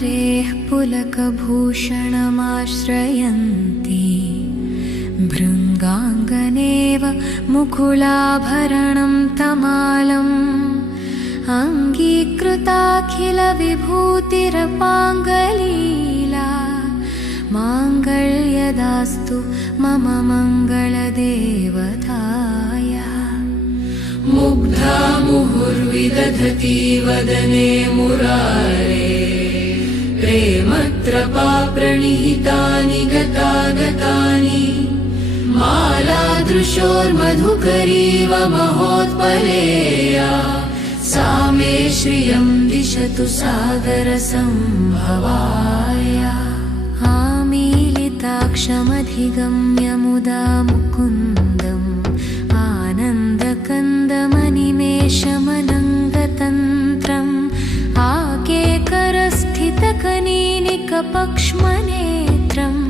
हरेः पुलकभूषणमाश्रयन्ती भृङ्गाङ्गनेव मुकुलाभरणं तमालम् अङ्गीकृताखिलविभूतिरपाङ्गलीला माङ्गल्यदास्तु मम मङ्गलदेवताय। मुग्धा मुहुर्विदधति वदने मुरारे प्रेमत्रपा प्रणिहितानि गतागतानि मालादृशोर्मधुकरीव महोत्पलेया सा मे श्रियं दिशतु सादरसम्भवाय। आमीलिताक्षमधिगम्य मुदा मुकुन्दम् आनन्दकन्दमनिमेषमनङ्गतन्त्रम् आकेकरस्थितकनीनिकपक्ष्मनेत्रम्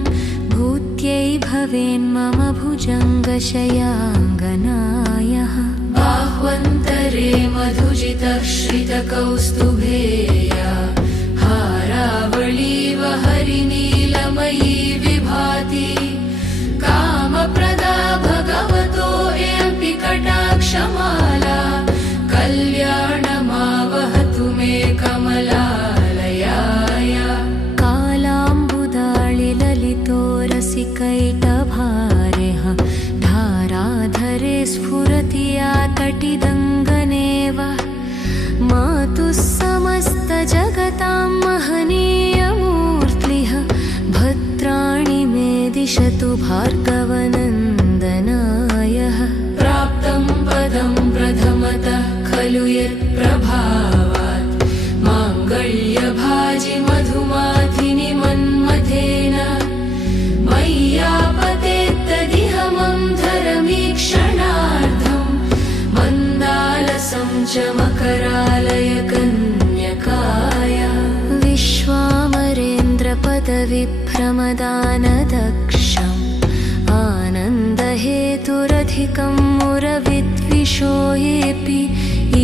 भूत्यै भवेन्मम भुजङ्गशयाङ्गनायः। बाह्वन्तरे मधुजितः श्रितकौस्तुभेया हारावळीव हरिनीलमयी विभाति कामप्रदा भगवतो एऽपि कटाक्षमाला कल्याणमावहतु मे कमलालयाय। कालाम्बुदाळिललितो रसिकैटभारेः धाराधरे स्फुरति या तटिदङ्गनेव मातुः समस्तजगतां महनीयमूर्तिः भद्राणि मे दिशतु भार्गवनन्दनायः। प्राप्तं पदं प्रथमतः खलु यत्प्रभावात् माङ्गल्यभाजि मधुमाधिनि मन्मथेन मय्यापतेत्तदिह मन्धरमीक्षणार्धम् मन्दालसं च मकरालयकन्यकाय। विश्वामरेन्द्रपदविभ्रमदानदक्षम् आनन्दहेतुरधिकं मुरविद्विषो येऽपि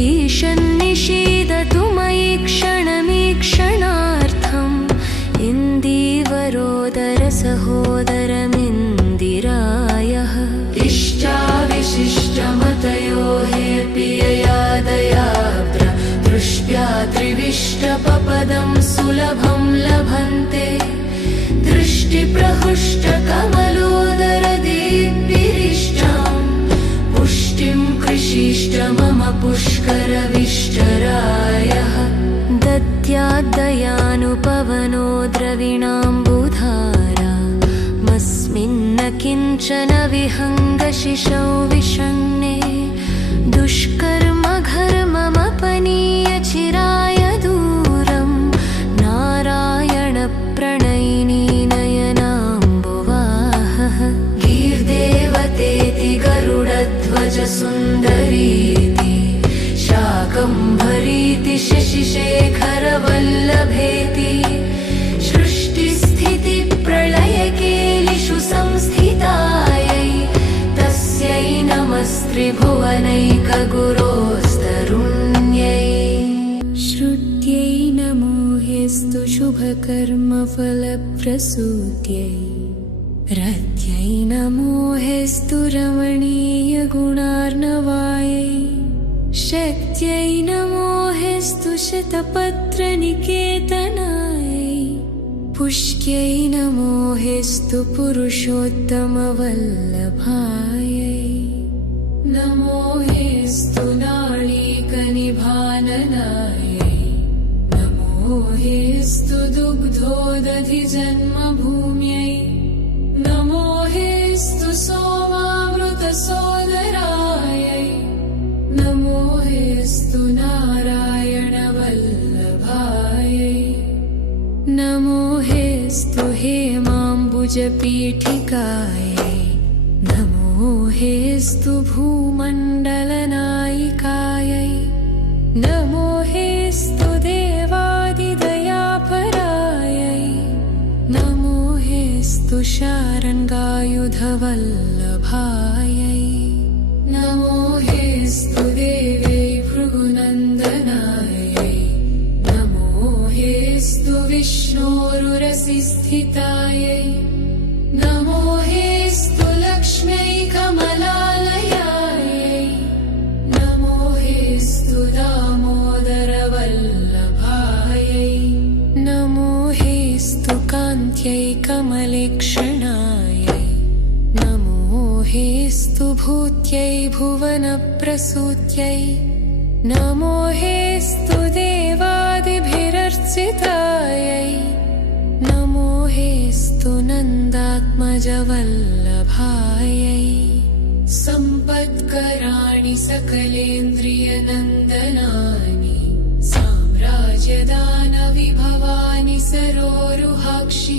ईशन्निषीदतु मयि क्षणमीक्षणार्थम् इन्दीवरोदरसहोदरमिन्दिरायः। इष्टाविशिष्टमतयो हेऽपि यया दयाद्र दृष्ट्या त्रिविष्टपपदं सुलभं लभन्ते दृष्टिप्रहृष्टकमलोदरदीप्तिरिष्टां पुष्टिं कृषिष्ट मम पुष्करविष्टरायः। दद्याद्दयानुपवनो द्रविणाम्बुधारा मस्मिन्न किञ्चन विहङ्गशिशौ विषण्णे दुष्कर्मघर्ममपनीयचिराय दूरं नारायणप्रणयिनी नयनाम्बुवाहः। गीर्देवतेति गरुडध्वजसुन्दरीति शाकम्भरीति शशिशेखरवल्लभेति सृष्टिस्थितिप्रलयकेलिषु संस्थितायै तस्यै नमस्त्रिभुवनैकगुरोस्तरुण्यै। श्रुत्यै नमो हेस्तु शुभकर्मफलप्रसूत्यै रत्यै नमो हेस्तु रमणीयगुणार्णवायै शक्त्यै नमो हेस्तु शतपत्रनिकेतनायै पुष्क्यै नमो हेस्तु पुरुषोत्तमवल्लभायै नमो हेस्तु नाळीकनिभाननायै नमो हेस्तु दुग्धोदधिजन्मभूम्यै नमो हेस्तु सोमामृतसोदरायै नमो हेस्तु नारायणवल्लभायै नमो हेस्तु हेमाम्बुजपीठिकायै नमो हेस्तु भूमण्डलनायिकायै नमो हेस्तु देवादिदयापरायै नमो हेस्तु शारङ्गायुधवल्लभायै नमो हेस्तु देव्यै भृगुनन्दनायै नमो हेस्तु हेस्तु विष्णोरुरसि स्थितायै नमो हेस्तु लक्ष्म्यै कमलालयायै नमो हेस्तु दामोदरवल्लभायै नमो हेस्तु कान्त्यै कमलेक्षणायै नमो हेस्तु भूत्यै भुवनप्रसूत्यै नमो हेस्तु देवादिभिरर्चितायै नमो हेस्तु नन्दात्मजवल्लभायै सम्पत्कराणि सकलेन्द्रियनन्दनानि साम्राज्यदानविभवानि सरोरुहाक्षि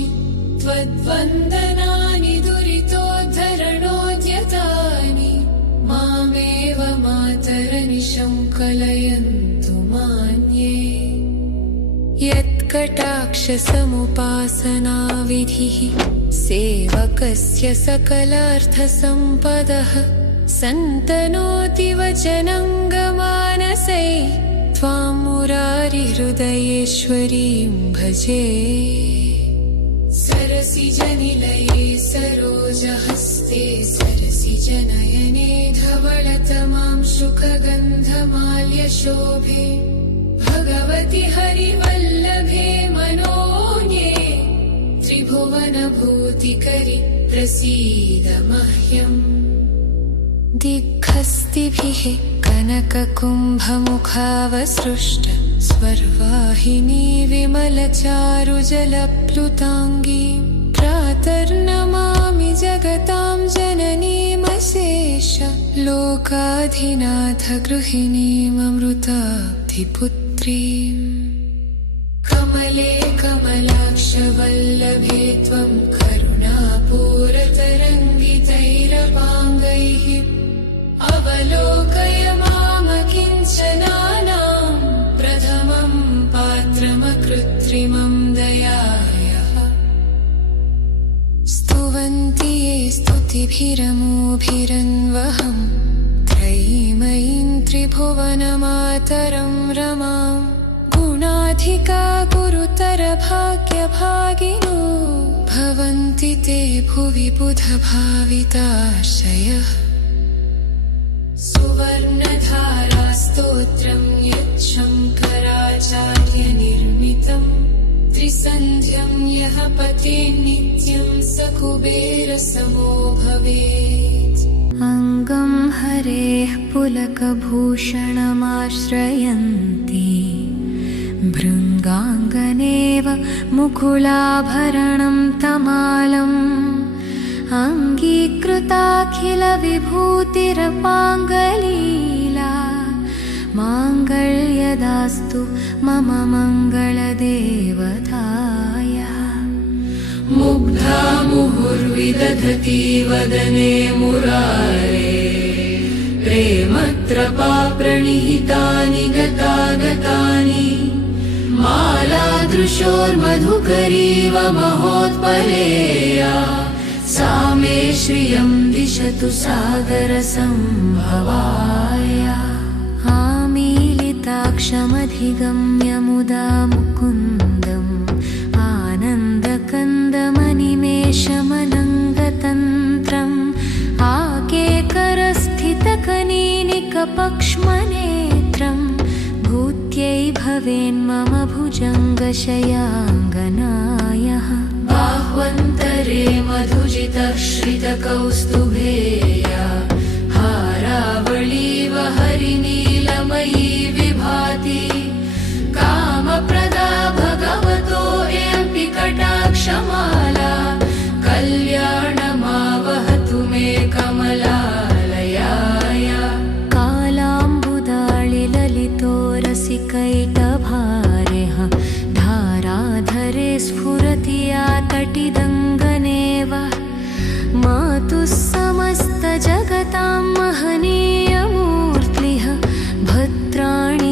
त्वद्वन्दनानि दुरितोद्धरणोद्यतानि मामेव मातरनिशं कलयन्तु मान्ये यत्कटाक्षसमुपासनाविधिः सेवकस्य सकलार्थसम्पदः सन्तनोति वचनङ्गमानसै त्वां मुरारिहृदयेश्वरीं भजे सरसिजनिलये सरोजहस्ते सरसिजनयने धवलतमां शुकगन्धमाल्यशोभे भगवति हरिवल्लभे मनोज्ञे त्रिभुवनभूतिकरि प्रसीद मह्यम् दिग्हस्तिभिः कनककुम्भमुखावसृष्ट स्वर्वाहिनी विमलचारुजलप्लुताङ्गी प्रातर्नमामि जगतां जननीमशेष लोकाधिनाथ गृहिणीममृताब्धिपुत्रीम् कमले कमलाक्षवल्लभे त्वं करुणापूरतरङ्गितैरपाङ्गैः अवलोकय मामकिञ्चनानां प्रथमं पात्रमकृत्रिमं दयायाः स्तुवन्ति ये स्तुतिभिरमोभिरन्वहं त्रयीमयीं त्रिभुवनमातरं रमां गुणाधिका गुरुतरभाग्यभागिनो भवन्ति ते भुवि बुधभाविताशयः सुवर्णधारास्तोत्रं यच्छङ्कराचार्यनिर्मितं त्रिसन्ध्यं यः पठेत् नित्यं स कुबेरसमो भवेत् अङ्गं हरेः पुलकभूषणमाश्रयन्ति भृङ्गाङ्गनेव मुकुलाभरणं तमालम् अङ्गीकृताखिलविभूतिरपाङ्गलीला माङ्गल्यदास्तु मम मङ्गलदेवताय मुग्धा मुहुर्विदधति वदने मुरारे प्रेमत्रपाप्रणिहितानि गतागतानि मालादृशोर्मधुकरीव महोत्पलेया सा मे श्रियं दिशतु सागरसम्भवाय आमीलिताक्षमधिगम्य मुदा मुकुन्दम् आनन्दकन्दमनिमेषमनङ्गतन्त्रम् आकेकरस्थितकनीनिकपक्ष्मनेत्रम् भूत्यै भवेन्मम भुजङ्गशयाङ्गनायः बाह्वन्तरे मधुजितश्रितकौस्तुभेया हारावळीव हरिनीलमयी विभाति कामप्रदा भगवतो एऽपि कटाक्षमाला कल्याणमावहतु मे कमलालयाय कालाम्बुदाळिललितो रसिकैटभारेः धाराधरे स्फुरति या तटिदङ्गनेव मातुः समस्तजगतां महनीयमूर्तिः भद्राणि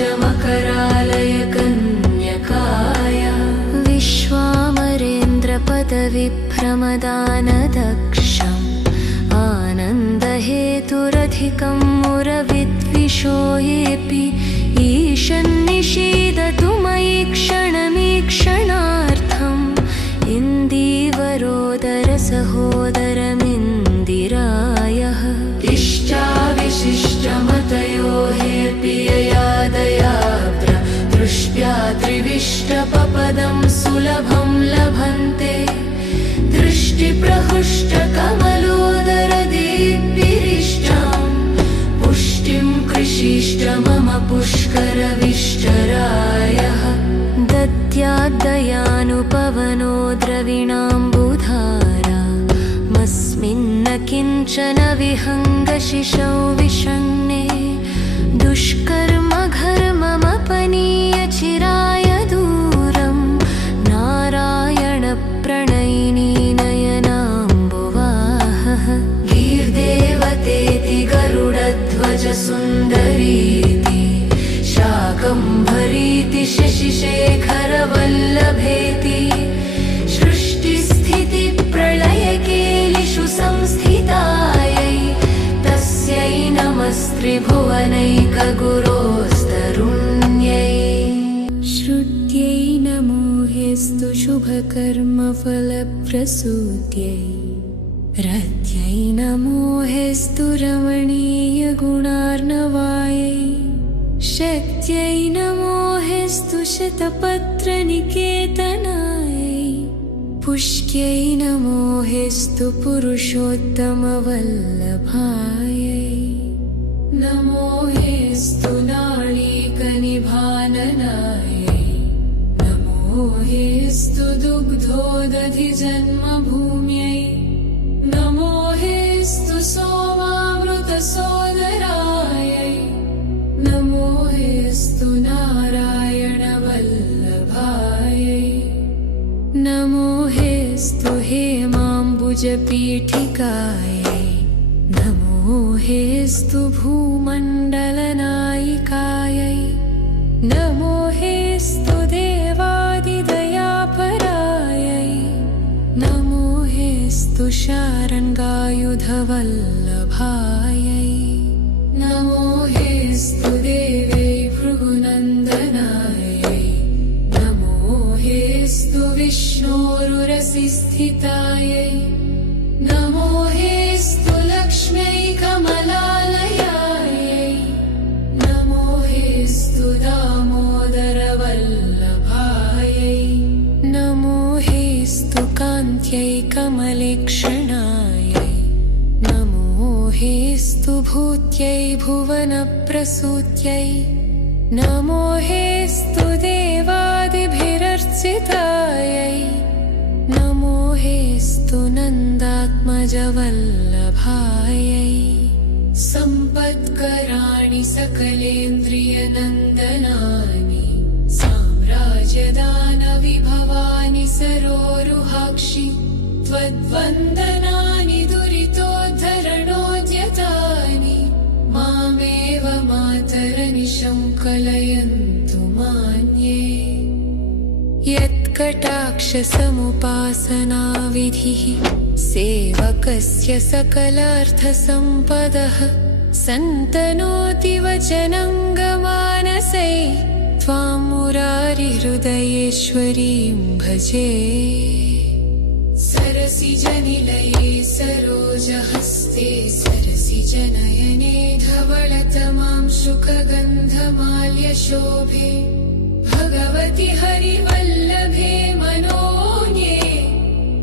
मकरालय कन्यकाय विश्वामरेन्द्रपदविभ्रमदानदक्षम् आनन्दहेतुरधिकं मुरविद्विषो येऽपि ईशन्निषीदतु मयि क्षणमीक्षणार्थम् इन्दीवरोदरसहोदरमिन्दिरायः इष्टाविशिष्टमतयो हेऽपि ययादयाद्र दृष्ट्या त्रिविष्टपपदं सुलभं लभन्ते दृष्टिप्रहृष्टकमलोदरदीप्तिरिष्टं पुष्टिं कृषिष्ट मम पुष्करविष्टरायः दद्याद्दयानुपवनो द्रविणाम्बुधारा मस्मिन्न किञ्चन विहङ्गशिशौ विषण्णे दुष्कर्मघर्ममपनीयचिराय दूरं नारायणप्रणयिनी नयनाम्बुवाहः गीर्देवतेति गरुडध्वजसुन्दरीति शाकम्भरीति शशिशेखरवल्लभेति सृष्टिस्थितिप्रलयकेलिषु संस्थितायै तस्यै नमस्त्रिभुवनैकगुरोस्तरुण्यै श्रुत्यै नमो हेस्तु शुभकर्मफलप्रसूत्यै रत्यै नमो हेस्तु रमणीयगुणार्णवायै शक्त्यै नमो हेस्तु शतपत्रनिकेतनायै पुष्क्यै नमो हेस्तु पुरुषोत्तमवल्लभायै नमो हेस्तु नाळीकनिभाननायै नमो हेस्तु दुग्धोदधिजन्मभूम्यै नमो हेस्तु सोमामृतसोदरायै नमो हेस्तु नारायणवल्लभायै नमो हेस्तु हेमाम्बुजपीठिकायै नमो हेस्तु भूमण्डलनायिकायै नमो हेस्तु देवादिदयापरायै नमो हेस्तु शारङ्गायुधवल्लभायै नमो हेस्तु देव्यै भृगुनन्दनायै नमो हेस्तु विष्णोरुरसिस्थितायै नमो हेस्तु लक्ष्म्यै कमलालयायै नमो हेस्तु दामोदरवल्लभायै नमो हेस्तु कान्त्यै कमलेक्षणायै नमो हेस्तु भूत्यै भुवनप्रसूत्यै नमो हेस्तु देवादिभिरर्चितायै नमो हेस्तु नन्दात्मजवल्लभायै सम्पत्कराणि सकलेन्द्रियनन्दनानि साम्राज्यदानविभवानि सरोरुहाक्षि त्वद्वन्दनानि दुरितोद्धरणोद्यतानि मामेव मातरनिशं कलयन्तु मान्ये यत्कटाक्षसमुपासनाविधिः सेवकस्य सकलार्थसम्पदः सन्तनोति वचनङ्गमानसै त्वां मुरारिहृदयेश्वरीं भजे सरसिजनिलये सरोजहस्ते सरसिजनयने धवलतमां शुकगन्धमाल्यशोभे भगवति हरिवल्लभे मनोन्ये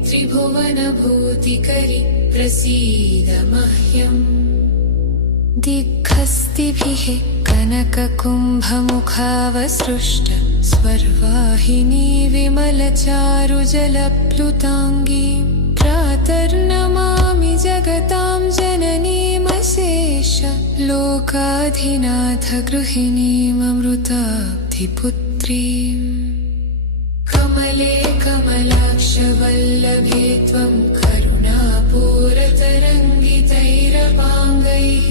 त्रिभुवनभूतिकरि प्रसीद मह्यम् दिग्हस्तिभिः कनककुम्भमुखावसृष्ट स्वर्वाहिनी विमलचारुजलप्लुताङ्गी प्रातर्नमामि जगतां जननीमशेष लोकाधिनाथ गृहिणीममृताब्धिपुत्रीम् कमले कमलाक्षवल्लभे त्वं करुणापूरतरङ्गितैरपाङ्गैः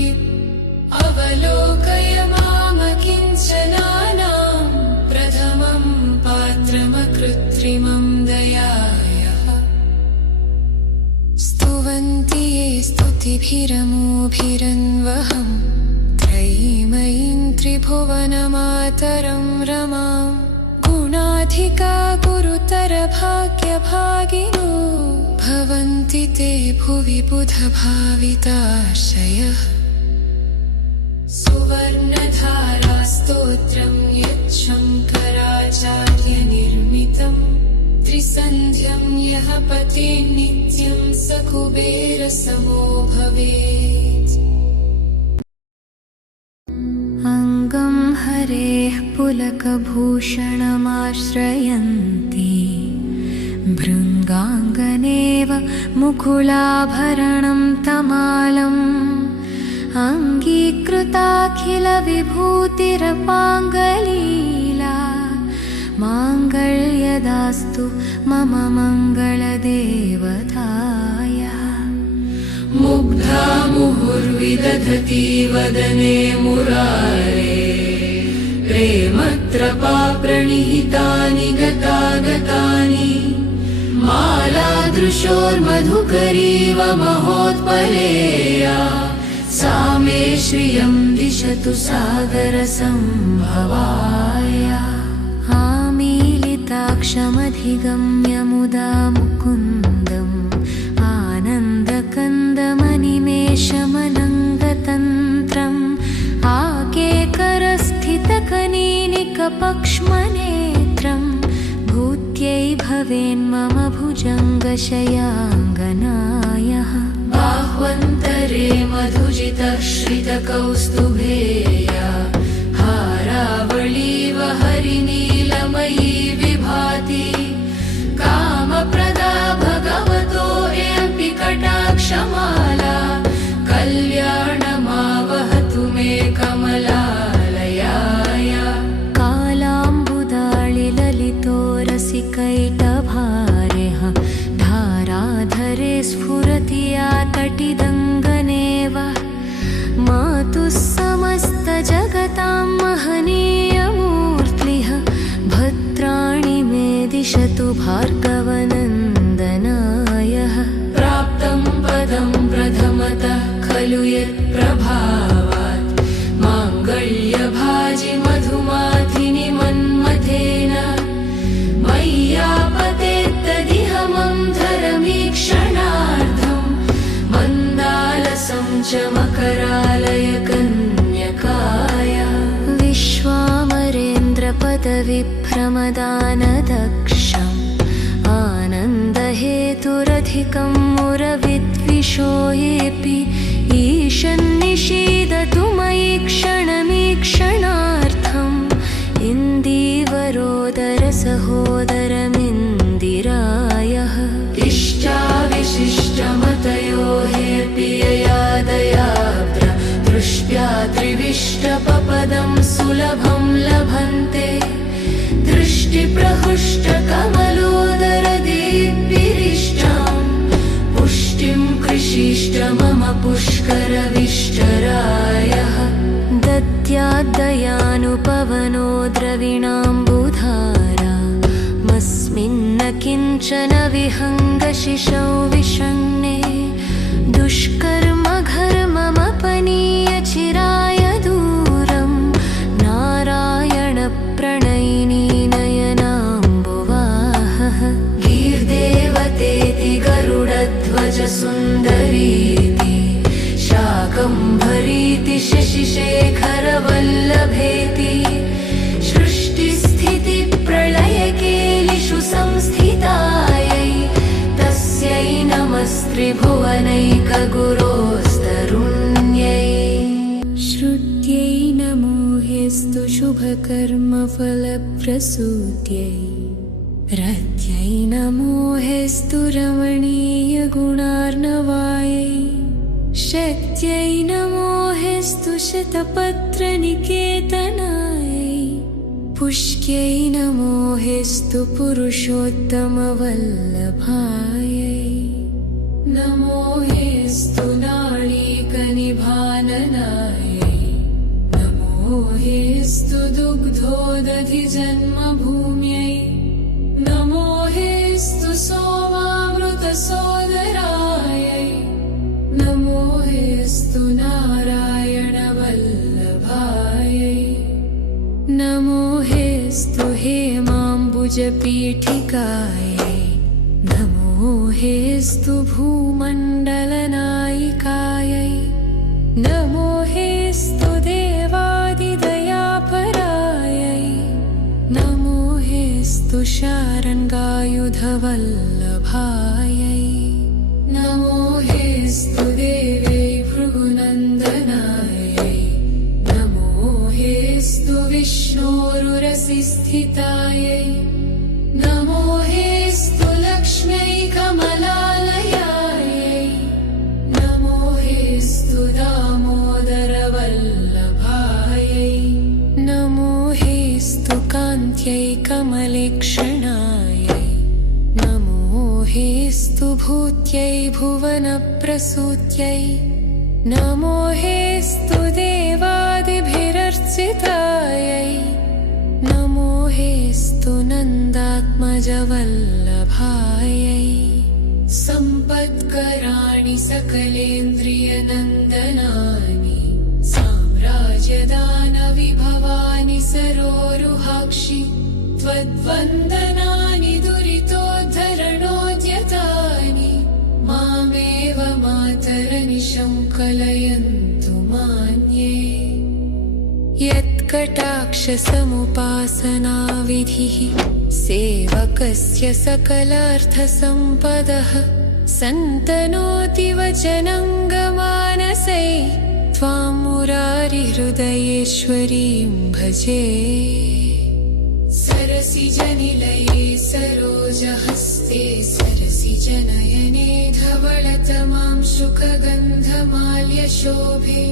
अवलोकय मामकिञ्चना त्रैलोक्यैर्भिरमोभिरन्वहं त्रयीमयीं त्रिभुवनमातरं रमां गुणाधिका गुरुतरभाग्यभागिनो भवन्ति ते भुवि बुधभाविताशयः सुवर्णधारास्तोत्रं यच्छङ्कराचार्यनिर्मितं त्रिसन्ध्यं यः पठेत् नित्यं स कुबेरसमो भवेत्। अङ्गं हरेः पुलकभूषणमाश्रयन्ति भृङ्गाङ्गनेव मुकुलाभरणं तमालम् अङ्गीकृताखिलविभूतिरपाङ्गलीला माङ्गल्यदास्तु मम मङ्गलदेवताय। मुग्धा मुहुर्विदधति वदने मुरारे प्रेमत्रपा प्रणिहितानि गतागतानि मालादृशोर्मधुकरीव महोत्पलेया सा मे श्रियं दिशतु सागरसम्भवाय। आमीलिताक्षमधिगम्य मुदा मुकुन्दम् आनन्दकन्दमनिमेषमनङ्गतन्त्रम् आकेकरस्थितकनीनिकपक्ष्मनेत्रम् भूत्यै भवेन्मम भुजङ्गशयाङ्गनायः। बाह्वन्तरे मधुजितः श्रितकौस्तुभेया हारावळीव हरिनीलमयी विभाति कामप्रदा भगवतो एऽपि कटाक्षमाला कल्याणमावहतु मे कमलालयाय। कालाम्बुदाळिललितो रसिकैटभार्यः धाराधरे स्फुरति या तटिदङ्गनेव मातुः समस्तजगतां महनीयमूर्तिः भद्राणि मे दिशतु भार्गवनन्दनायः। प्राप्तं पदं प्रथमतः खलु यत्प्रभावात् माङ्गल्यभाजि मधुमाधिनि मन्मथेन मय्यापतेत्तदिह मन्धरमीक्षणार्धं मन्दालसं च मकरालय कन्यकाय। विश्वामरेन्द्रपदविभ्रमदानदक्षम् आनन्दहेतुरधिकं मुरविद्विषो येऽपि ईशन्निषीदतु मयि क्षणमीक्षणार्थम् इन्दीवरोदरसहोदरमिन्दिरायः। इष्टाविशिष्टमतयो हेऽपि ययादयाब्ध दृष्ट्या त्रिविष्टपपदं सुलभं लभन्ते दृष्टिप्रहृष्टकमलोदरदीप्तिरिष्टां पुष्टिं कृषिष्ट मम पुष्करविष्टरायः। दद्याद्दयानुपवनो द्रविणाम्बुधारा मस्मिन्न किञ्चन विहङ्गशिशौ विषण्णे दुष्कर्मघर्ममपनीय चिराय दूरं नारायणप्रणयिनी नयनाम्बुवाहः। गीर्देवतेति गरुडध्वजसुन्दरीति शाकम्भरीति शशिशेखरवल्लभेति सृष्टिस्थितिप्रलयकेलिषु संस्थितायै तस्यै नमस्त्रिभुवनैकगुरोस्तरुण्यै। श्रुत्यै नमो हेस्तु शुभकर्मफलप्रसूत्यै रत्यै नमो हेस्तु रमणीयगुणार्णवायै शक्त्यै नमो हेस्तु शतपत्रनिकेतनायै पुष्क्यै नमो हेस्तु पुरुषोत्तमवल्लभायै नमो हेस्तु नाळीकनिभाननायै नमो हेस्तु दुग्धोदधिजन्मभूम्यै नमो हेस्तु सोमामृतसोदरायै नमो राजपीठिकायै नमो हेस्तु भूमण्डलनायिकायै नमो हेस्तु देवादिदयापरायै नमो हेस्तु शारङ्गायुधवल्लभायै नमो हेस्तु देव्यै भृगुनन्दनायै नमो हेस्तु विष्णोरुरसिस्थितायै नमो हेस्तु लक्ष्म्यै कमलालयायै नमो हेस्तु दामोदरवल्लभायै नमो हेस्तु कान्त्यै कमलेक्षणायै नमो हेस्तु भूत्यै भुवनप्रसूत्यै नमो हेस्तु देवादिभिरर्चितायै नमो हेस्तु नन्दात्मजवल्लभायै सम्पत्कराणि सकलेन्द्रियनन्दनानि साम्राज्यदानविभवानि सरोरुहाक्षि त्वद्वन्दनानि दुरितोद्धरणोद्यतानि मामेव मातरनिशं कलयन्तु मान्ये यत्कटाक्षसमुपासनाविधिः सेवकस्य सकलार्थसम्पदः सन्तनोति वचनङ्गमानसै त्वां मुरारिहृदयेश्वरीं भजे सरसिजनिलये सरोजहस्ते सरसिजनयने धवलतमां शुकगन्धमाल्यशोभे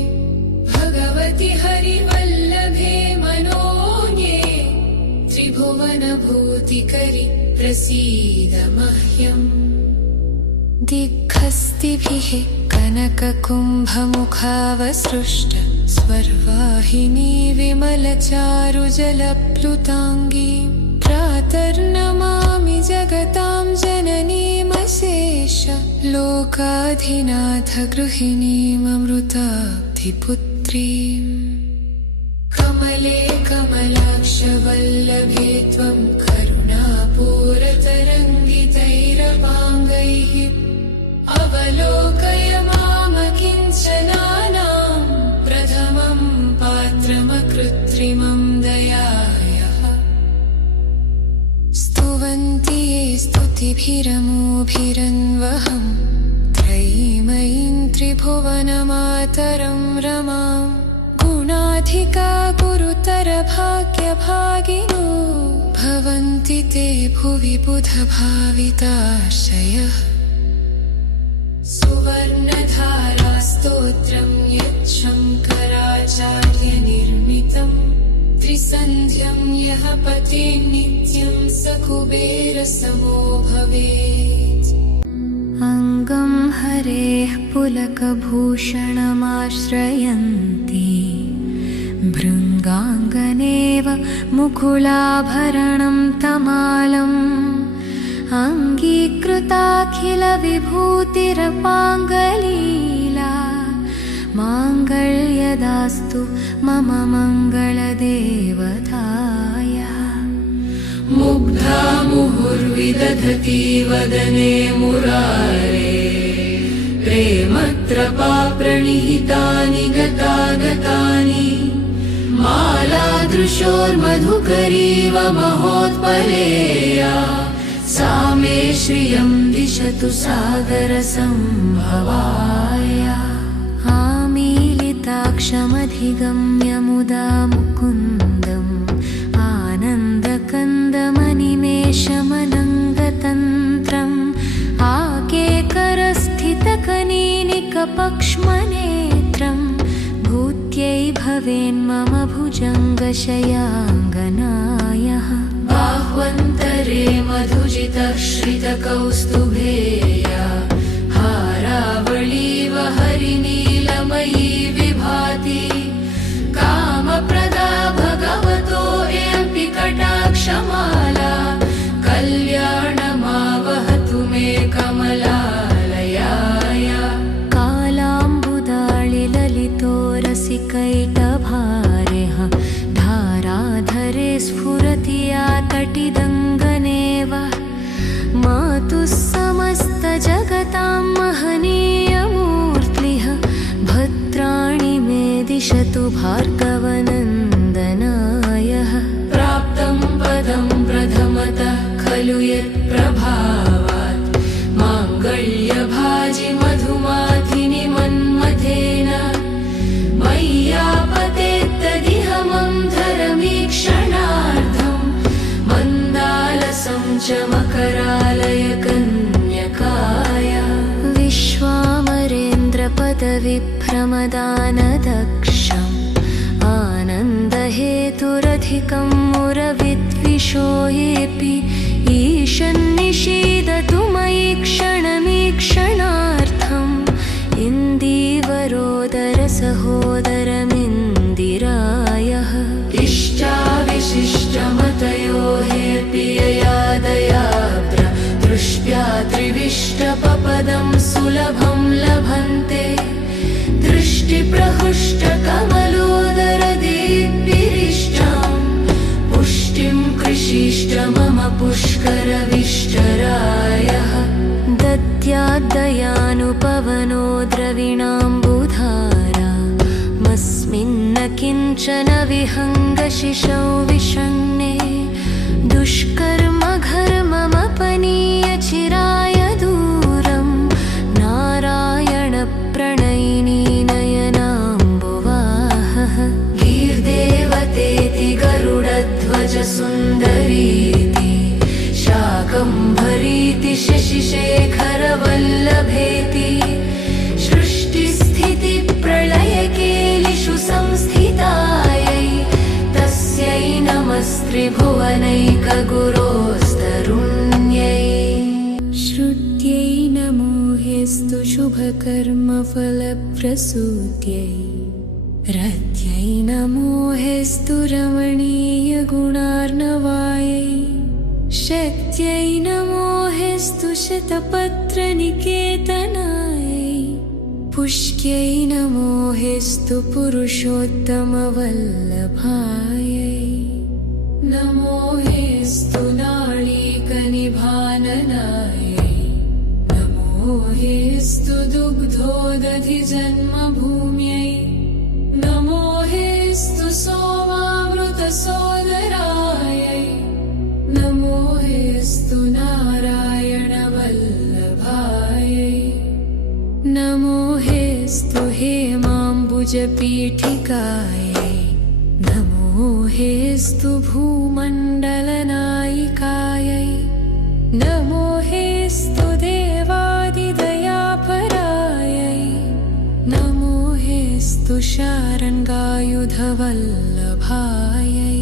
भगवति हरिवल्लभे मनोन्ये त्रिभुवनभूतिकरि प्रसीद मह्यम् दिग्हस्तिभिः कनककुम्भमुखावसृष्ट स्वर्वाहिनी विमलचारुजलप्लुताङ्गी प्रातर्नमामि जगतां जननीमशेष लोकाधिनाथ गृहिणीममृताब्धिपुत्रीम् कमले कमलाक्षवल्लभे त्वं करुणापूरतरङ्गितैरपाङ्गैः अवलोकय मामकिञ्चनानां प्रथमं पात्रमकृत्रिमं दयायाः स्तुवन्ति ये स्तुतिभिरमोभिरन्वहं त्रयीमयीं त्रिभुवनमातरं रमां गुणाधिका गुरुतरभाग्यभागिनो भवन्ति ते भुवि बुधभाविताशयः सुवर्णधारास्तोत्रं यच्छङ्कराचार्यनिर्मितं त्रिसन्ध्यं यः पठेत् नित्यं स कुबेरसमो भवेत् अङ्गं हरेः पुलकभूषणमाश्रयन्ति भृङ्गाङ्गनेव मुकुलाभरणं तमालम् अङ्गीकृताखिलविभूतिरपाङ्गलीला माङ्गल्यदास्तु मम मङ्गलदेवताय मुग्धा मुहुर्विदधति वदने मुरारे प्रेमत्रपाप्रणिहितानि गतागतानि मालादृशोर्मधुकरीव महोत्पलेया सा मे श्रियं दिशतु सागरसम्भवाय आमीलिताक्षमधिगम्य मुदा मुकुन्दम् आनन्दकन्दमनिमेषमनङ्गतन्त्रम् आकेकरस्थितकनीनिकपक्ष्मनेत्रम् भूत्यै भवेन्मम भुजङ्गशयाङ्गनायः बाह्वन्तरे मधुजितः श्रितकौस्तुभेया हारावळीव हरिनीलमयी विभाति कामप्रदा भगवतो एऽपि कटाक्षमाला कल्याणमावहतु मे कमलालयाय कालाम्बुदाळिललितो रसिकैटभारेः धाराधरे स्फुरति या तटिदङ्गने दिशतु भार्गवनन्दनायः प्राप्तं पदं प्रथमतः खलु यत्प्रभावात् माङ्गल्यभाजि मधुमाधिनि मन्मथेन मय्यापतेत्तदिह मन्धरमीक्षणार्थं मन्दालसं च मकरालय कन्यकाया विश्वामरेन्द्रपदविभ्रमदानदक्षम् आनन्दहेतुरधिकं मुरविद्विषो येऽपि ईशन्निषीदतु मयि क्षणमीक्षणार्थम् इन्दीवरोदरसहोदरमिन्दिरायः इष्टाविशिष्टमतयो हेऽपि ययादयात्र दृष्ट्या त्रिविष्टपपदं सुलभं लभन्ते दृष्टिप्रहृष्टकमलोदरदीप्तिरिष्टं पुष्टिं कृषिष्ट मम पुष्करविष्टरायः दद्याद्दयानुपवनो द्रविणाम्बुधारा मस्मिन्न किञ्चन विहङ्गशिशौ विषण्णे दुष्कर्मघर्ममपनीय चिराय दूरं नारायणप्रणयिनी नयनाम्बुवाहः गीर्देवतेति गरुडध्वजसुन्दरीति शाकम्भरीति शशिशेखरवल्लभेति सृष्टिस्थितिप्रलयकेलिषु संस्थितायै तस्यै नमस्त्रिभुवनैकगुरोस्तरुण्यै श्रुत्यै नमो हेस्तु शुभकर्मफलप्रसूत्यै रत्यै नमो हेस्तु रमणीयगुणार्णवायै शक्त्यै नमो हेस्तु शतपत्रनिकेतनायै पुष्क्यै नमो हेस्तु पुरुषोत्तमवल्लभायै नमो हेस्तु नाळीकनिभाननायै नमो हेस्तु दुग्धोदधिजन्मभूम्यै नमो हेस्तु सोमामृतसोदरायै नमो हेस्तु नारायणवल्लभायै नमो हेस्तु हेमाम्बुजपीठिकायै नमो हेस्तु भूमण्डलनायिकायै नमो हेस्तु देवादिदयापरायै नमो हेस्तु शारङ्गायुधवल्लभायै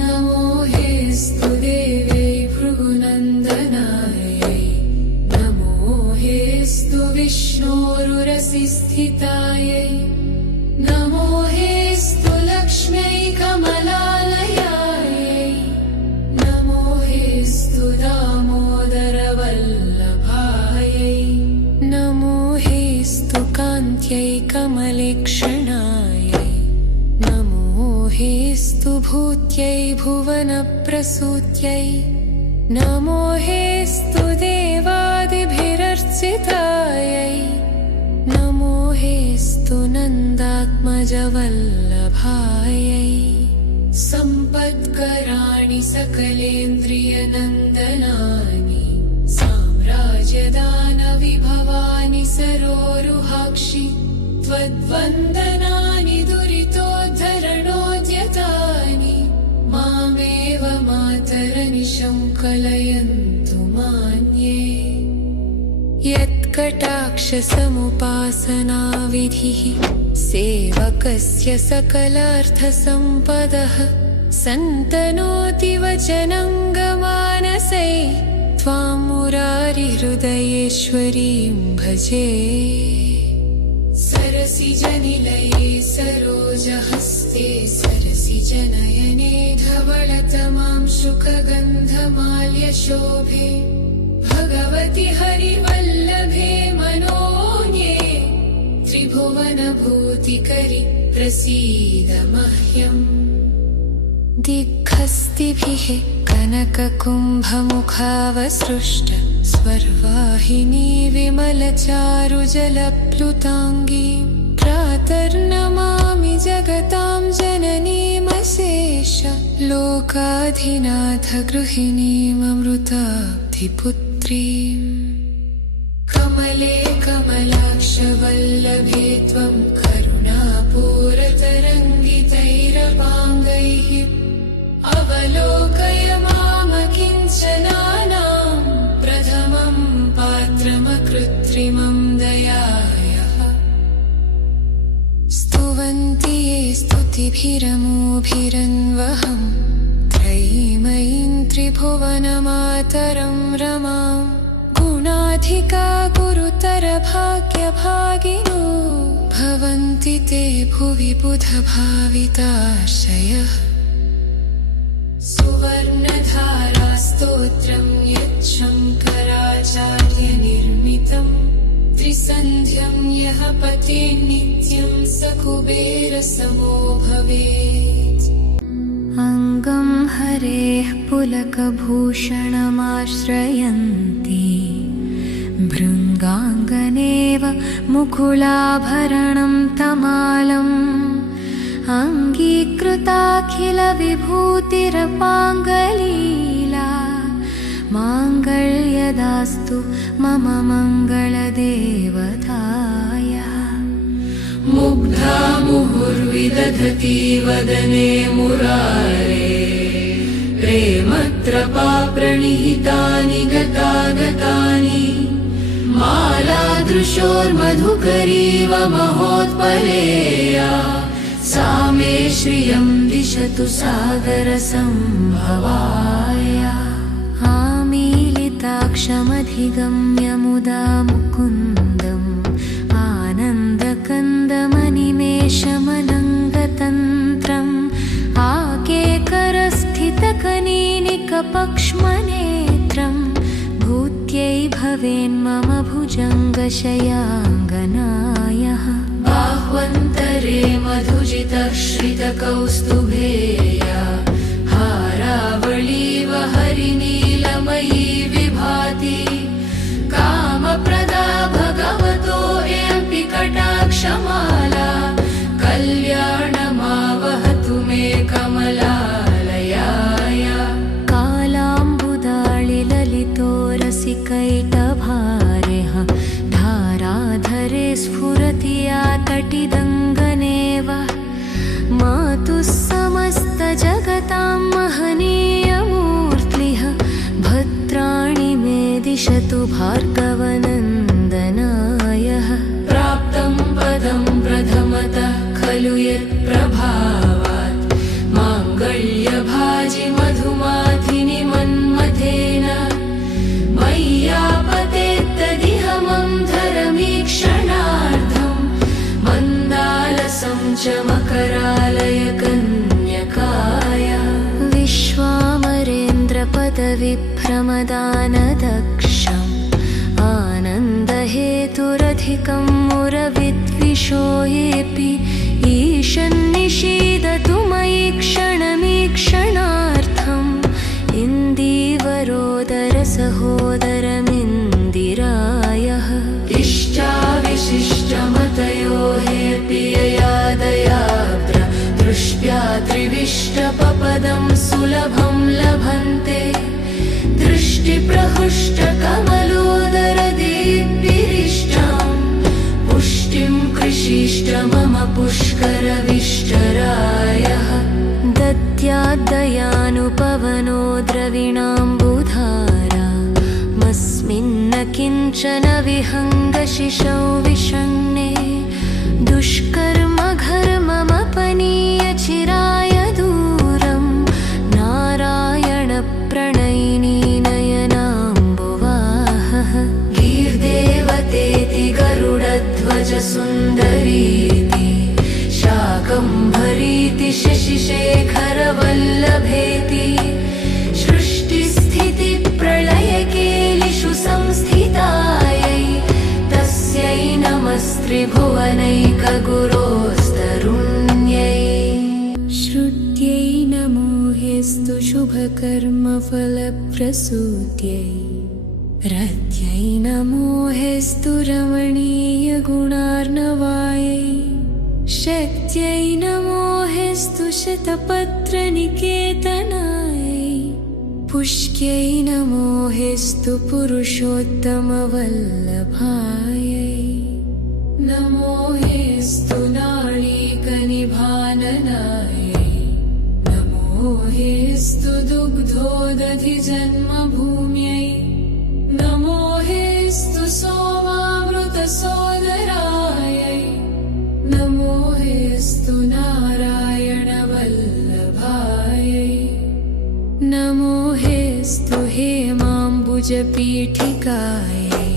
नमो हेस्तु देव्यै भृगुनन्दनायै नमो हेस्तु विष्णोरुरसिस्थितायै नमो हेस्तु लक्ष्म्यै कमलालयायै नमो हेस्तु दामोदरवल्लभायै नमो हेस्तु कान्त्यै कमलेक्षणायै नमो हेस्तु भूत्यै भुवनप्रसूत्यै नमो हेस्तु देवादिभिरर्चितायै नमो हेस्तु नन्दात्मजवल्लभायै सम्पत्कराणि सकलेन्द्रियनन्दनानि साम्राज्यदानविभवानि सरोरुहाक्षि त्वद्वन्दनानि दुरितोद्धरणोद्यतानि मामेव मातरनिशं कलयन्तु मान्ये यत्कटाक्षसमुपासनाविधिः सेवकस्य सकलार्थसम्पदः सन्तनोति वचनङ्गमानसै त्वां मुरारिहृदयेश्वरीं भजे सरसिजनिलये सरोजहस्ते सरसिजनयने धवलतमां शुकगन्धमाल्यशोभे भगवति हरिवल्लभे मनोन्ये त्रिभुवनभूतिकरि प्रसीद मह्यम् दिग्हस्तिभिः कनककुम्भमुखावसृष्ट स्वर्वाहिनी विमलचारुजलप्लुताङ्गी प्रातर्नमा जगतां जननीमशेष लोकाधिनाथ गृहिणीममृताब्धिपुत्रीम् कमले कमलाक्षवल्लभे त्वं करुणापूरतरङ्गितैरपाङ्गैः अवलोकय मामकिञ्चनानां प्रथमं पात्रमकृत्रिमं दयायाः स्तुवन्ति ये स्तुतिभिरमोभिरन्वहं त्रयीमयीं त्रिभुवनमातरं रमाम् गुणाधिका गुरुतर भाग्यभागिनो भवन्ति ते भुवि बुधभाविताशयः सुवर्णधारा स्तोत्रं यच्छङ्कराचार्यनिर्मितं त्रिसन्ध्यं यः पठेत् नित्यं स कुबेरसमो भवेत् अङ्गं हरेः पुलकभूषणमाश्रयन्ति भृङ्गाङ्गनेव मुकुलाभरणं तमालम् अङ्गीकृताखिलविभूतिरपाङ्गलीला माङ्गल्यदास्तु मम मङ्गलदेवतायाः मुग्धा मुहुर्विदधति वदने मुरारे प्रेमत्रपा प्रणिहितानि गतागतानि मालादृशोर्मधुकरीव महोत्पलेया सा मे श्रियं दिशतु सागरसम्भवाया आमीलिताक्षमधिगम्य मुदा मुकुन्दम् आनन्दकन्दमनिमेषमनङ्गतन्त्रम् आकेकरस्थितकनीनिकपक्ष्मनेत्रम् भूत्यै भवेन्मम भुजङ्गशयाङ्गनायः बाह्वन्तरे मधुजितश्रितकौस्तुभेया हारावळीव हरिनीलमयी विभाति कामप्रदा भगवतो यपि कटाक्षमाला कल्याणमावहतु मे कमलालयाय कालाम्बुदाळिललितो रसिकैटभारेः धाराधरे स्फुरति या तटिदङ्गनेव मातुः समस्तजगतां महनीयमूर्तिः भद्राणि मे दिशतु भार्गवनन्दनायः प्राप्तं पदं प्रथमतः खलु यत्प्रभावात् माङ्गल्यभाजि मधुमाधिनि मन्मथेन मय्यापतेत्तदिह मम धरमीक्षणार्थं मन्दालसं च मकरालय कन्यकाय विश्वामरेन्द्रपदविभ्रमदानदक्षम् आनन्दहेतुरधिकं मुरविद्विषो येऽपि ईशन्निषीदतु मयि क्षणमीक्षणार्थम् इन्दीवरोदरसहोदरमिन्दिरायः इष्टाविशिष्टमतयो हेऽपि यया दयाद्र दृष्ट्या त्रिविष्टपपदं सुलभं लभन्ते दृष्टिप्रहृष्टकमलोदरदीप्तिरिष्टां पुष्टिं कृषिष्ट मम पुष्करविष्टरायः दद्याद्दयानुपवनो द्रविणाम्बुधारा मस्मिन्न किञ्चन विहङ्गशिशौ विषण्णे दुष्कर्मघर्ममपनीय चिराय दूरं नारायणप्रणयिनी नयनाम्बुवाहः गीर्देवतेति गरुडध्वज सुन्दरीति शाकम्भरीति शशिशेखरवल्लभेति सृष्टिस्थितिप्रलयकेलिषु संस्थितायै तस्यै नमस्त्रिभुवनैकगुरोस्तरुण्यै श्रुत्यै नमो हेस्तु शुभकर्मफलप्रसूत्यै रत्यै नमो हेस्तु रमणीयगुणार्णवायै शक्त्यै नमोऽस्तु शतपत्रनिकेतनायै पुष्क्यै नमोऽस्तु पुरुषोत्तमवल्लभायै नमोऽस्तु नाळीकनिभाननायै नमोऽस्तु दुग्धोदधिजन्मभूम्यै नमोऽस्तु सोमामृतसोदरायै नमोऽस्तु नारायणवल्लभायै नमोऽस्तु हेमाम्बुजपीठिकायै